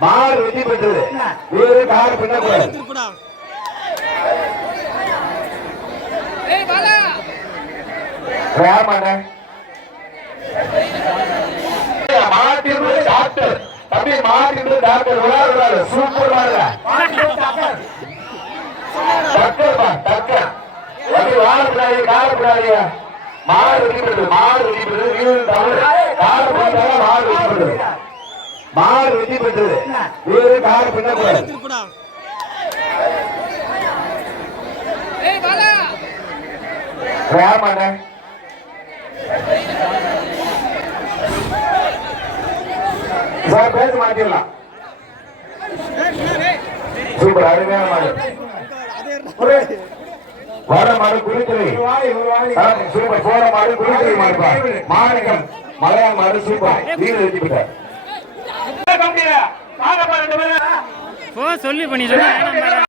மாடு வெற்றி பெற்றது. வீரர் கார் பின்னக்கூடாது. திருப்புடா ஏமாண்ணே மாட்டின் டாக்டர். தம்பி டாக்டர். விளையாடு விளையாடு சூப்பர் விளையாடுற டக்கர் டக்கர். தம்பி வாழக்கூடாது காலக்கூடாது மாடு வெடிப்பது மாடு வெடிப்பது வீரர் தவறு. மாடு வெற்றி பெற்றது. வீரர் கார் பின்னக்கூடாது திருப்புடா சார் பேச மாட்டிடலாம் சூப்பர் அருமையான மாடு. வர மாடு குளித்துறை சூப்பர். போற மாடு குளித்துறை மாடுப்பா. மாணிக்கம். மலையாள மாடு சூப்பர். வீடு வெட்டி விட்டார் சொல்லி பண்ணி சொல்லி